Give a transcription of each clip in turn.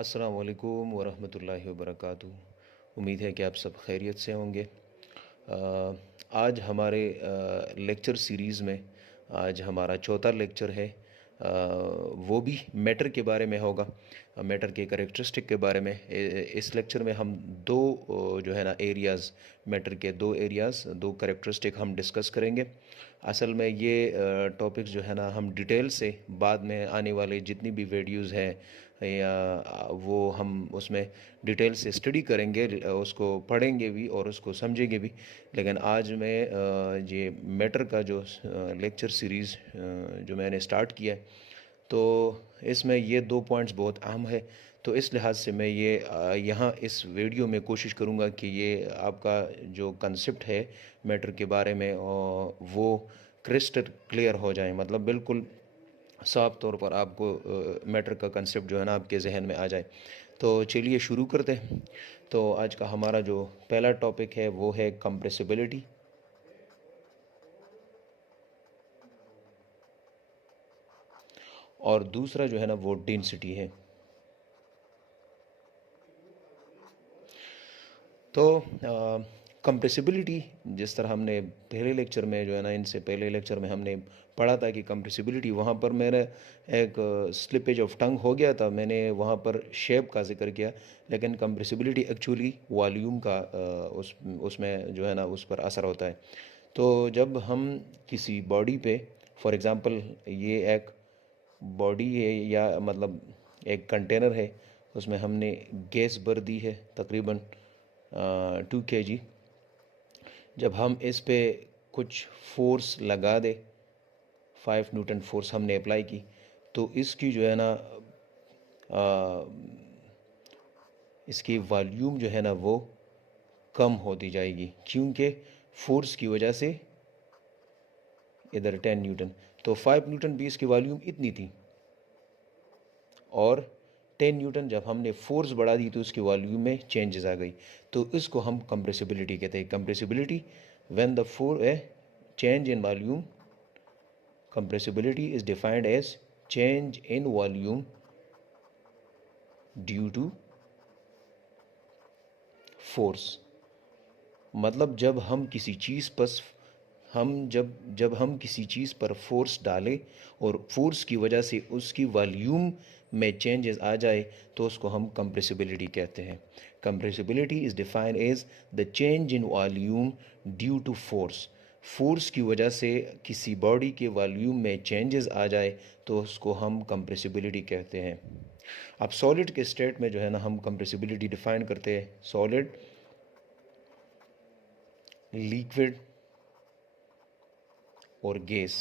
अस्सलाम वालेकुम वरहमतुल्लाहि वबरकातुहू। उम्मीद है कि आप सब खैरियत से होंगे। आज हमारे लेक्चर सीरीज़ में आज हमारा चौथा लेक्चर है। वो भी मैटर के बारे में होगा, मैटर के करेक्टरिस्टिक के बारे में। इस लेक्चर में हम दो जो है ना एरियाज़, मैटर के दो एरियाज़, दो करेक्टरिस्टिक हम डिस्कस करेंगे। असल में ये टॉपिक्स जो है ना हम डिटेल से बाद में आने वाले जितनी भी वीडियोज़ हैं या वो हम उसमें डिटेल से स्टडी करेंगे, उसको पढ़ेंगे भी और उसको समझेंगे भी। लेकिन आज मैं ये मैटर का जो लेक्चर सीरीज़ जो मैंने स्टार्ट किया है, तो इसमें ये दो पॉइंट्स बहुत अहम है। तो इस लिहाज से मैं ये यहाँ इस वीडियो में कोशिश करूँगा कि ये आपका जो कंसेप्ट है मैटर के बारे में वो क्रिस्टल क्लियर हो जाए, मतलब बिल्कुल साफ तौर पर आपको मैटर का कंसेप्ट जो है ना आपके जहन में आ जाए। तो चलिए शुरू करते हैं। तो आज का हमारा जो पहला टॉपिक है वो है कंप्रेसिबिलिटी, और दूसरा जो है ना वो डेंसिटी है। तो कंप्रेसिबिलिटी, जिस तरह हमने पहले लेक्चर में जो है ना, इनसे पहले लेक्चर में हमने पढ़ा था कि कंप्रेसिबिलिटी, वहाँ पर मेरा एक स्लिपेज ऑफ टंग हो गया था, मैंने वहाँ पर शेप का जिक्र किया। लेकिन कंप्रेसिबिलिटी एक्चुअली वॉल्यूम का उसमें जो है ना उस पर असर होता है। तो जब हम किसी बॉडी पे, फॉर एग्ज़ाम्पल ये एक बॉडी है या मतलब एक कंटेनर है, उसमें हमने गैस भर दी है तकरीबन 2 kg। जब हम इस पे कुछ फोर्स लगा दे, 5 न्यूटन फोर्स हमने अप्लाई की, तो इसकी जो है ना इसकी वॉल्यूम जो है ना वो कम होती जाएगी, क्योंकि फोर्स की वजह से। इधर 10 न्यूटन, तो 5 न्यूटन भी इसकी वॉल्यूम इतनी थी, और 10 न्यूटन जब हमने फोर्स बढ़ा दी तो उसकी वॉल्यूम में चेंजेस आ गई। तो इसको हम कंप्रेसिबिलिटी कहते हैं। Compressibility when the for a change in volume, compressibility is defined as change in volume due to force. मतलब जब हम किसी चीज़ पर हम जब जब हम किसी चीज़ पर फोर्स डालें और फोर्स की वजह से उसकी वॉल्यूम में चेंजेस आ जाए, तो उसको हम कंप्रेसिबिलिटी कहते हैं। Compressibility is defined as the change in volume due to force. Force की वजह से किसी बॉडी के वॉल्यूम में चेंजेस आ जाए तो उसको हम कंप्रेसिबिलिटी कहते हैं। अब सॉलिड के स्टेट में जो है ना हम कंप्रेसिबिलिटी डिफाइन करते हैं। सॉलिड, लिक्विड और गैस,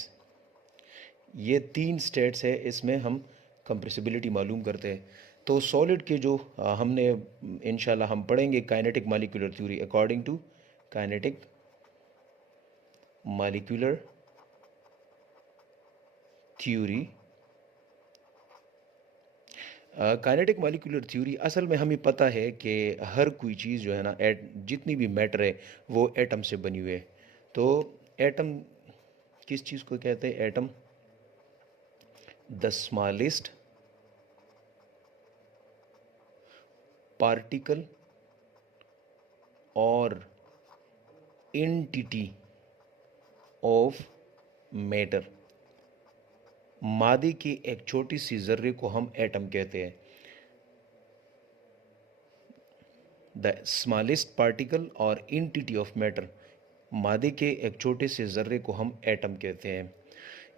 ये 3 स्टेट्स है, इसमें हम कंप्रेसिबिलिटी मालूम करते हैं। तो सॉलिड के जो हमने इंशाल्लाह हम पढ़ेंगे kinetic molecular theory. According to kinetic molecular theory, kinetic molecular theory, असल में हमें पता है कि हर कोई चीज़ जो है ना, जितनी भी मैटर है वो एटम से बनी हुई है। तो एटम किस चीज़ को कहते हैं? एटम, द स्मॉलेस्ट पार्टिकल और एंटिटी ऑफ मैटर। मादे की एक छोटी सी जर्रे को हम एटम कहते हैं। द स्मॉलेस्ट पार्टिकल और एंटिटी ऑफ मैटर, मादे के एक छोटे से ज़र्रे को हम एटम कहते हैं।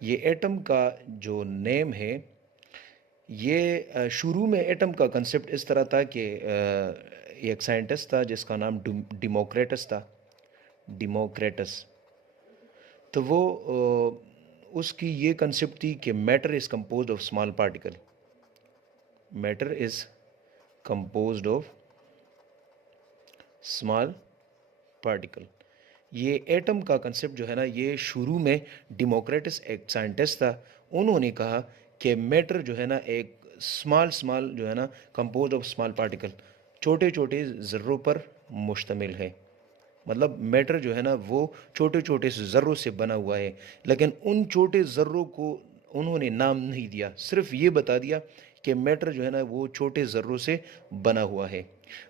ये एटम का जो नेम है, ये शुरू में एटम का कंसेप्ट इस तरह था कि एक साइंटिस्ट था जिसका नाम डिमोक्रेटस था, डिमोक्रेटस। तो वो उसकी ये कंसेप्ट थी कि matter is composed of small particle, matter is composed of small particle. ये एटम का कंसेप्ट जो है ना, ये शुरू में डिमोक्रेटस एक साइंटिस्ट था, उन्होंने कहा कि मैटर जो है ना एक स्मॉल स्मॉल जो है ना कंपोज ऑफ स्मॉल पार्टिकल, छोटे छोटे ज़र्रों पर मुश्तमिल है। मतलब मैटर जो है ना वो छोटे छोटे से ज़र्रों से बना हुआ है। लेकिन उन छोटे ज़र्रों को उन्होंने नाम नहीं दिया, सिर्फ ये बता दिया कि मैटर जो है ना वो छोटे ज़र्रों से बना हुआ है।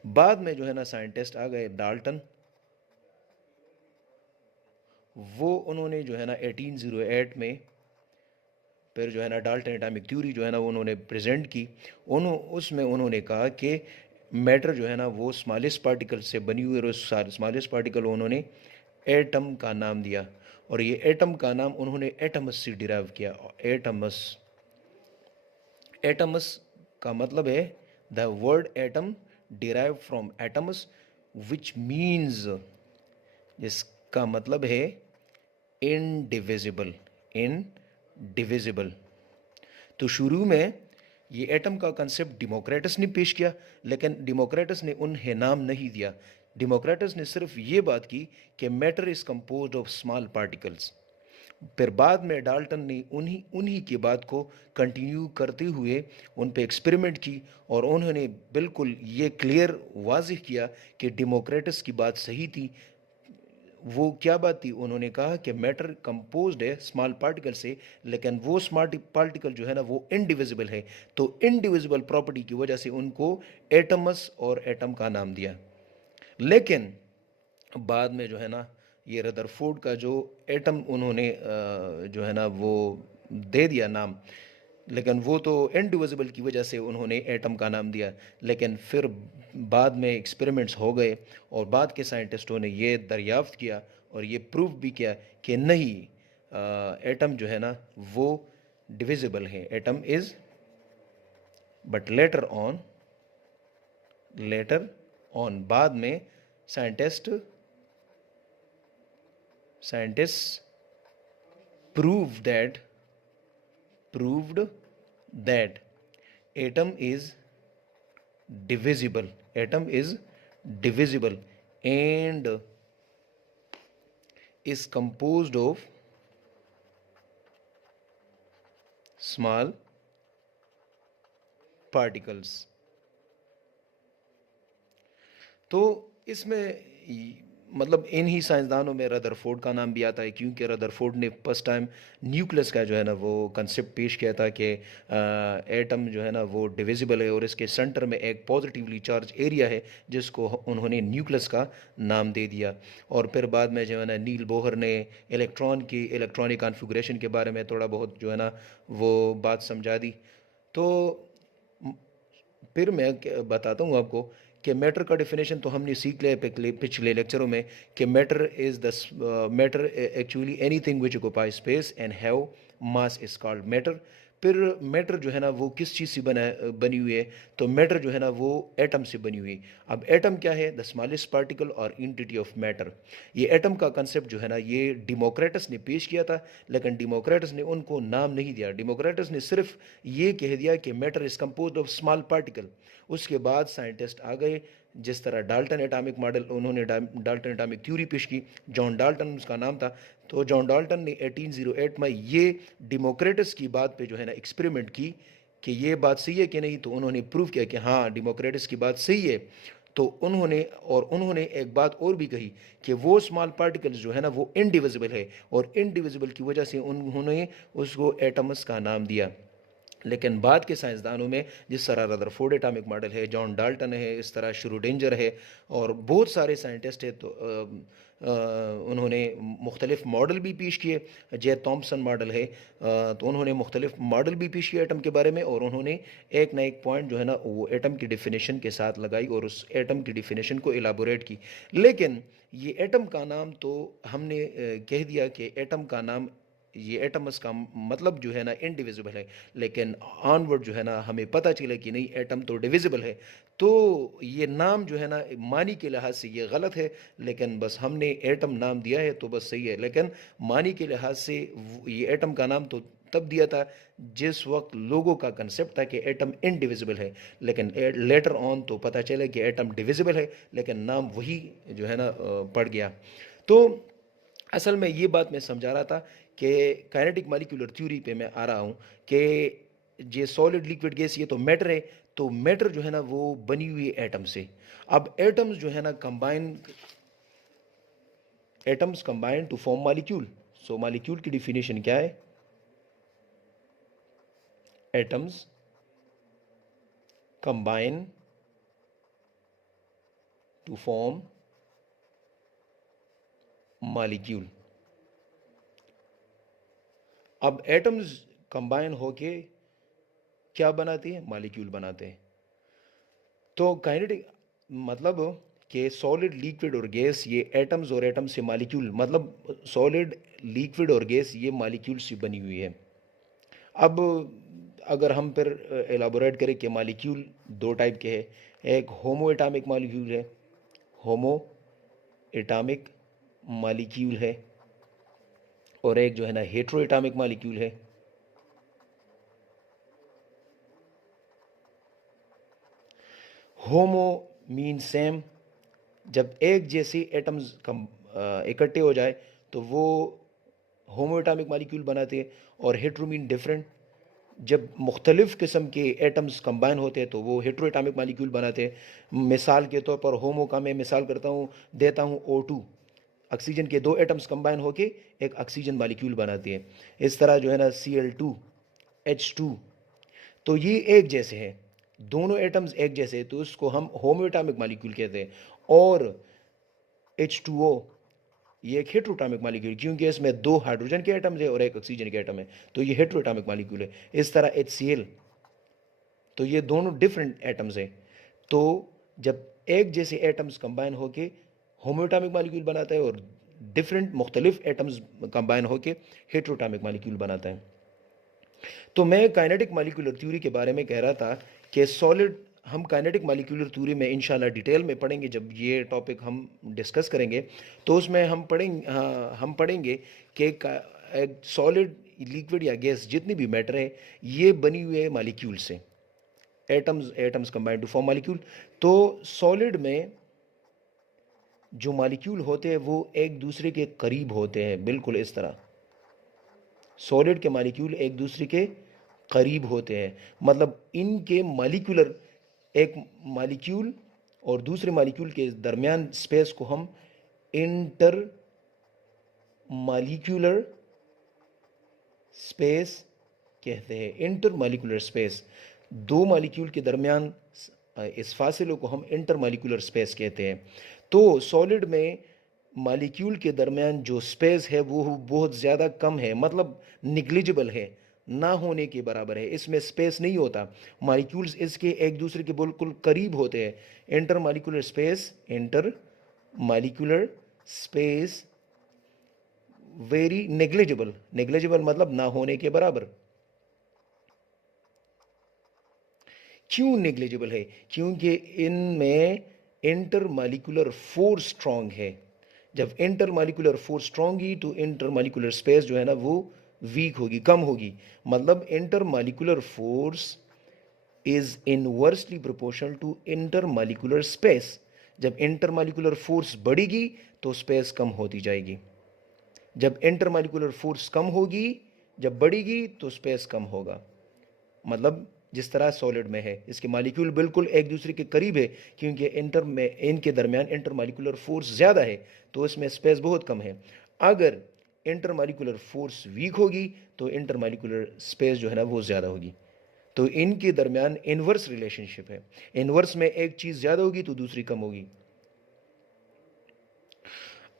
बाद में जो है ना साइंटिस्ट आ गए डाल्टन, वो उन्होंने जो है ना 1808 में फिर जो है ना डाल्टन एटॉमिक थ्योरी जो है ना उन्होंने प्रेजेंट की। उसमें उन्होंने कहा कि मैटर जो है ना वो स्मॉलेस्ट पार्टिकल से बनी हुई है, और उस स्मॉलेस्ट पार्टिकल उन्होंने एटम का नाम दिया, और ये एटम का नाम उन्होंने एटमस से डिराइव किया। एटमस, एटमस का मतलब है the word atom derive from atoms which means, जिसका मतलब है इनडिविजिबल, इनडिविजिबल। तो शुरू में ये एटम का कंसेप्ट डेमोक्रेटस ने पेश किया, लेकिन डेमोक्रेटस ने उन्हें नाम नहीं दिया। डेमोक्रेटस ने सिर्फ ये बात की कि matter is composed of small particles. फिर बाद में डाल्टन ने उन्हीं उन्हीं की बात को कंटिन्यू करते हुए उन पे एक्सपेरिमेंट की, और उन्होंने बिल्कुल ये क्लियर वाज़िह किया कि डेमोक्रेटस की बात सही थी। वो क्या बात थी? उन्होंने कहा कि मैटर कंपोज्ड है स्मॉल पार्टिकल से, लेकिन वो स्मॉल पार्टिकल जो है ना वो इनडिविजिबल है। तो इनडिविजिबल प्रॉपर्टी की वजह से उनको एटमस और एटम का नाम दिया। लेकिन बाद में जो है ना ये रदरफोर्ड का जो एटम उन्होंने जो है ना वो दे दिया नाम, लेकिन वो तो इनडिविजिबल की वजह से उन्होंने एटम का नाम दिया। लेकिन फिर बाद में एक्सपेरिमेंट्स हो गए, और बाद के साइंटिस्टों ने ये दरियाफ्त किया और ये प्रूव भी किया कि नहीं, एटम जो है ना वो डिविजिबल है, atom is. But later on बाद में scientist proved that proved that atom is divisible, atom is divisible and is composed of small particles। तो इसमें मतलब इन ही साइंसदानों में रदरफोर्ड का नाम भी आता है, क्योंकि रदरफोर्ड ने फर्स्ट टाइम न्यूक्लियस का जो है ना वो कंसेप्ट पेश किया था कि एटम जो है ना वो डिविजिबल है, और इसके सेंटर में एक पॉजिटिवली चार्ज एरिया है जिसको उन्होंने न्यूक्लियस का नाम दे दिया। और फिर बाद में जो है ना नील बोहर ने इलेक्ट्रॉन की इलेक्ट्रॉनिक कॉन्फ़िगरेशन के बारे में थोड़ा बहुत जो है ना वो बात समझा दी। तो फिर मैं बताता हूँ आपको कि मैटर का डेफिनेशन तो हमने सीख लिया पिछले लेक्चरों में, कि matter is the matter actually anything which occupy space and have mass is called matter. फिर मैटर जो है ना वो किस चीज़ से बनी हुई है? तो मैटर जो है ना वो एटम से बनी हुई। अब एटम क्या है? द स्मॉलेस्ट पार्टिकल और यूनिटी ऑफ मैटर। ये एटम का कंसेप्ट जो है ना ये डेमोक्रेटस ने पेश किया था, लेकिन डेमोक्रेटस ने उनको नाम नहीं दिया। डेमोक्रेटस ने सिर्फ ये कह दिया कि matter is composed of small particle. उसके बाद साइंटिस्ट आ गए, जिस तरह डाल्टन एटॉमिक मॉडल, उन्होंने डाल्टन एटॉमिक थ्योरी पेश की। जॉन डाल्टन उसका नाम था। तो जॉन डाल्टन ने 1808 में ये डेमोक्रेटस की बात पे जो है ना एक्सपेरिमेंट की कि ये बात सही है कि नहीं। तो उन्होंने प्रूव किया कि हाँ, डेमोक्रेटस की बात सही है। तो उन्होंने एक बात और भी कही कि वो स्मॉल पार्टिकल्स जो है ना वो इनडिविजिबल है, और इनडिविजिबल की वजह से उन्होंने उसको एटमस का नाम दिया। लेकिन बाद के साइंसदानों में जिस तरह रदरफोर्ड एटॉमिक मॉडल है, जॉन डाल्टन है, इस तरह श्रोडिंगर है, और बहुत सारे साइंटिस्ट है, तो उन्होंने मुख्तलिफ मॉडल भी पेश किए। जे थॉम्सन मॉडल है, तो उन्होंने मुख्तलिफ मॉडल भी पेश किए एटम के बारे में, और उन्होंने एक ना एक पॉइंट जो है ना वो एटम की डिफिनेशन के साथ लगाई और उस एटम की डिफिनेशन को एलाबोरेट की। लेकिन ये एटम का नाम तो हमने कह दिया कि एटम का नाम, ये एटमस का मतलब जो है ना इनडिविजिबल है, लेकिन ऑनवर्ड जो है ना हमें पता चला कि नहीं, एटम तो डिविजिबल है। तो ये नाम जो है ना मानी के लिहाज से ये गलत है, लेकिन बस हमने एटम नाम दिया है तो बस सही है। लेकिन मानी के लिहाज से ये एटम का नाम तो तब दिया था जिस वक्त लोगों का कंसेप्ट था कि एटम इनडिविजिबल है, लेकिन लेटर ऑन तो पता चला कि एटम डिविजिबल है, लेकिन नाम वही जो है ना पड़ गया। तो असल में ये बात मैं समझा रहा था कि काइनेटिक मॉलिक्यूलर थ्योरी पे मैं आ रहा हूँ कि ये सॉलिड लिक्विड गैस ये तो मैटर है। तो मैटर जो है ना वो बनी हुई है एटम से। अब एटम्स जो है ना atoms combine to form molecule. So molecule की डिफिनेशन क्या है? Atoms combine to form molecule. अब एटम्स कंबाइन होके क्या बनाती है? मॉलिक्यूल बनाते हैं। तो काइनेटिक मतलब कि सॉलिड, लिक्विड और गैस, ये एटम्स और एटम से मॉलिक्यूल, मतलब सॉलिड, लिक्विड और गैस ये मॉलिक्यूल से बनी हुई है। अब अगर हम फिर एलाबोरेट करें कि मॉलिक्यूल दो टाइप के हैं, एक होमो एटॉमिक मॉलिक्यूल है, होमो एटॉमिक मॉलिक्यूल है, और एक जो है ना हेट्रो एटॉमिक मॉलिक्यूल है। होमो मीन सेम, जब एक जैसे एटम्स इकट्ठे हो जाए तो वो होमो एटॉमिक मॉलिक्यूल बनाते हैं, और हेट्रो मीन डिफरेंट, जब मुख्तलिफ किस्म के एटम्स कंबाइन होते हैं तो वो हेट्रो एटॉमिक मॉलिक्यूल बनाते हैं। मिसाल के तौर पर होमो का मैं मिसाल करता हूँ, देता हूँ O2, ऑक्सीजन के दो एटम्स कंबाइन होके एक ऑक्सीजन मॉलिक्यूल बनाती है। इस तरह जो है ना Cl2, H2, तो ये एक जैसे हैं, दोनों एटम्स एक जैसे हैं, तो उसको हम होमो एटॉमिक मॉलिक्यूल कहते हैं। और H2O ये एक हेट्रोएटॉमिक मॉलिक्यूल, क्योंकि इसमें दो हाइड्रोजन के एटम्स है और एक ऑक्सीजन के एटम है, तो ये हेट्रोएटॉमिक मॉलिक्यूल है। इस तरह HCl, तो ये दोनों डिफरेंट एटम्स हैं। तो जब एक जैसे एटम्स कंबाइन होके होमोएटॉमिक मॉलिक्यूल बनाता है, और डिफरेंट मुख्तलिफ एटम्स कंबाइन होके हेट्रोएटॉमिक मॉलिक्यूल बनाता है। तो मैं काइनेटिक मॉलिक्यूलर थ्योरी के बारे में कह रहा था कि सॉलिड, हम काइनेटिक मॉलिक्यूलर थ्योरी में इंशाल्लाह डिटेल में पढ़ेंगे, जब ये टॉपिक हम डिस्कस करेंगे तो उसमें हम पढ़ेंगे, हाँ, हम पढ़ेंगे कि एक सॉलिड, लिक्विड या गैस जितनी भी मैटर है ये बनी हुई है मॉलिक्यूल से, atoms atoms combined to form molecule. तो सॉलिड में जो मॉलिक्यूल होते हैं वो एक दूसरे के करीब होते हैं, बिल्कुल इस तरह सॉलिड के मॉलिक्यूल एक दूसरे के करीब होते हैं, मतलब इनके मॉलिक्यूलर, एक मॉलिक्यूल और दूसरे मॉलिक्यूल के दरमियान स्पेस को हम इंटर मॉलिक्यूलर स्पेस कहते हैं। इंटर मॉलिक्यूलर स्पेस, दो मॉलिक्यूल के दरमियान इस फासले को हम इंटर मॉलिक्यूलर स्पेस कहते हैं। तो सॉलिड में मॉलिक्यूल के दरमियान जो स्पेस है वो बहुत ज़्यादा कम है, मतलब निग्लिजिबल है, ना होने के बराबर है, इसमें स्पेस नहीं होता। मॉलिक्यूल्स इसके एक दूसरे के बिल्कुल करीब होते हैं। Inter molecular space, inter molecular space very negligible, negligible मतलब ना होने के बराबर। क्यों नेग्लिजिबल है? क्योंकि इनमें इंटर मॉलिक्यूलर फोर्स स्ट्रांग है। जब इंटर मॉलिक्यूलर फोर्स स्ट्रांग ही तो इंटर मॉलिक्यूलर स्पेस जो है ना वो वीक होगी, कम होगी। मतलब intermolecular force is inversely proportional to intermolecular space. जब इंटर मॉलिक्यूलर फोर्स बढ़ेगी तो स्पेस कम होती जाएगी, जब इंटर मॉलिक्यूलर फोर्स कम होगी, जब बढ़ेगी तो स्पेस कम होगा। मतलब जिस तरह सॉलिड में है, इसके मॉलिक्यूल बिल्कुल एक दूसरे के करीब है, क्योंकि इंटर में इनके दरमियान इंटर मॉलिक्यूलर फोर्स ज़्यादा है, तो इसमें स्पेस बहुत कम है। अगर इंटर मॉलिक्यूलर फोर्स वीक होगी तो इंटर मॉलिक्यूलर स्पेस जो है ना वो ज़्यादा होगी। तो इनके दरमियान इनवर्स रिलेशनशिप है, इनवर्स में एक चीज़ ज़्यादा होगी तो दूसरी कम होगी।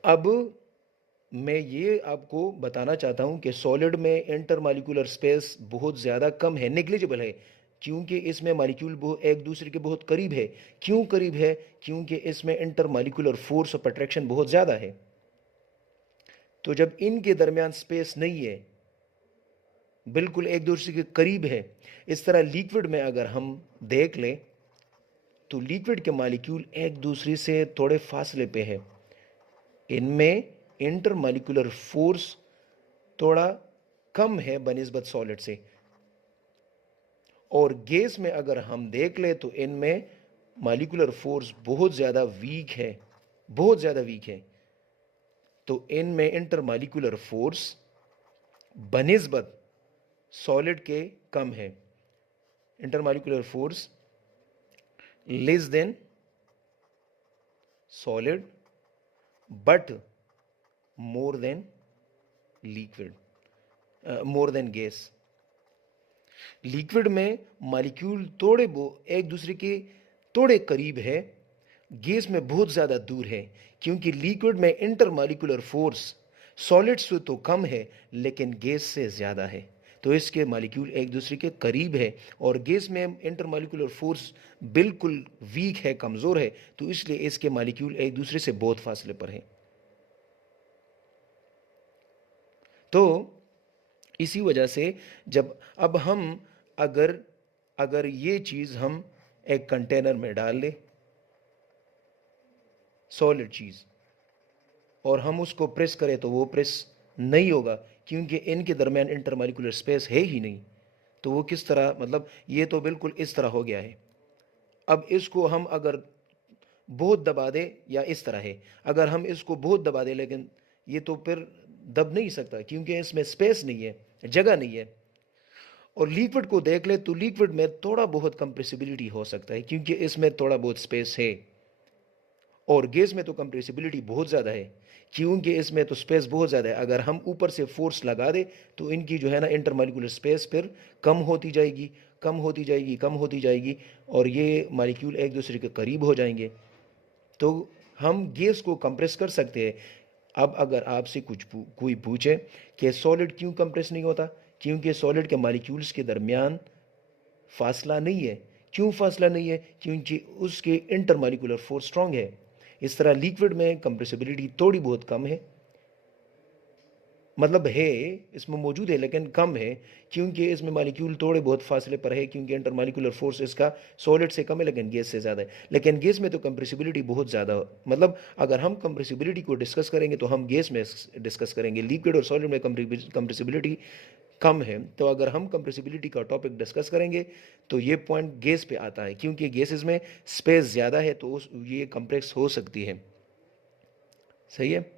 अब मैं ये आपको बताना चाहता हूँ कि सॉलिड में इंटरमॉलिक्यूलर स्पेस बहुत ज़्यादा कम है, नेग्लिजिबल है, क्योंकि इसमें मॉलिक्यूल एक दूसरे के बहुत करीब है। क्यों करीब है? क्योंकि इसमें इंटरमॉलिक्यूलर फोर्स ऑफ अट्रैक्शन बहुत ज़्यादा है। तो जब इनके दरमियान स्पेस नहीं है, बिल्कुल एक दूसरे के करीब है, इस तरह लिक्विड में अगर हम देख लें तो लिक्विड के मॉलिक्यूल एक दूसरे से थोड़े फासले पे है, इनमें इंटरमॉलिक्यूलर फोर्स थोड़ा कम है बनिस्बत सॉलिड से। और गैस में अगर हम देख ले तो इनमें मॉलिक्यूलर फोर्स बहुत ज़्यादा वीक है, बहुत ज़्यादा वीक है। तो इनमें इंटरमॉलिक्यूलर फोर्स बनिस्बत सॉलिड के कम है, intermolecular force less than solid but more than liquid, more than gas. Liquid में मॉलिक्यूल एक दूसरे के थोड़े करीब है, गैस में बहुत ज़्यादा दूर है, क्योंकि लिक्विड में इंटरमॉलिक्यूलर फोर्स सॉलिड से तो कम है लेकिन गैस से ज़्यादा है। तो इसके मॉलिक्यूल एक दूसरे के करीब है, और गैस में इंटरमॉलिक्यूलर फोर्स बिल्कुल वीक है, कमज़ोर है, तो इसलिए इसके मॉलिक्यूल एक दूसरे से बहुत फासले पर हैं। तो इसी वजह से जब अब हम अगर अगर ये चीज़ हम एक कंटेनर में डाल लें, सॉलिड चीज़, और हम उसको प्रेस करें तो वो प्रेस नहीं होगा, क्योंकि इनके दरमियान इंटरमॉलिक्यूलर स्पेस है ही नहीं। तो वो किस तरह, मतलब ये तो बिल्कुल इस तरह हो गया है। अब इसको हम अगर बहुत दबा दें, या इस तरह है, अगर हम इसको बहुत दबा दें, लेकिन ये तो फिर दब नहीं सकता, क्योंकि इसमें स्पेस नहीं है, जगह नहीं है। और लिक्विड को देख ले तो लिक्विड में थोड़ा बहुत कंप्रेसिबिलिटी हो सकता है, क्योंकि इसमें थोड़ा बहुत स्पेस है। और गैस में तो कंप्रेसिबिलिटी बहुत ज़्यादा है, क्योंकि इसमें तो स्पेस बहुत ज़्यादा है। अगर हम ऊपर से फोर्स लगा दे तो इनकी जो है ना इंटरमॉलिक्यूलर स्पेस फिर कम होती जाएगी, कम होती जाएगी, कम होती जाएगी, और ये मॉलिक्यूल एक दूसरे के करीब हो जाएंगे। तो हम गैस को कंप्रेस कर सकते हैं। अब अगर आपसे कोई पूछे कि सॉलिड क्यों कंप्रेस नहीं होता, क्योंकि सॉलिड के मॉलिक्यूल्स के दरमियान फासला नहीं है। क्यों फासला नहीं है? क्योंकि उसके इंटरमॉलिक्यूलर फोर्स स्ट्रांग है। इस तरह लिक्विड में कंप्रेसिबिलिटी थोड़ी बहुत कम है, मतलब है, इसमें मौजूद है लेकिन कम है, क्योंकि इसमें मॉलिक्यूल थोड़े बहुत फासले पर है, क्योंकि इंटरमॉलिक्यूलर फोर्स इसका सॉलिड से कम है लेकिन गैस से ज़्यादा है। लेकिन गैस में तो कंप्रेसिबिलिटी बहुत ज़्यादा, मतलब अगर हम कंप्रेसिबिलिटी को डिस्कस करेंगे तो हम गैस में डिस्कस करेंगे। लिक्विड और सॉलिड में कंप्रेसिबिलिटी कम है, तो अगर हम कंप्रेसिबिलिटी का टॉपिक डिस्कस करेंगे तो ये पॉइंट गैस पे आता है, क्योंकि गैसेस में स्पेस ज़्यादा है तो ये कंप्रेस हो सकती है। सही है।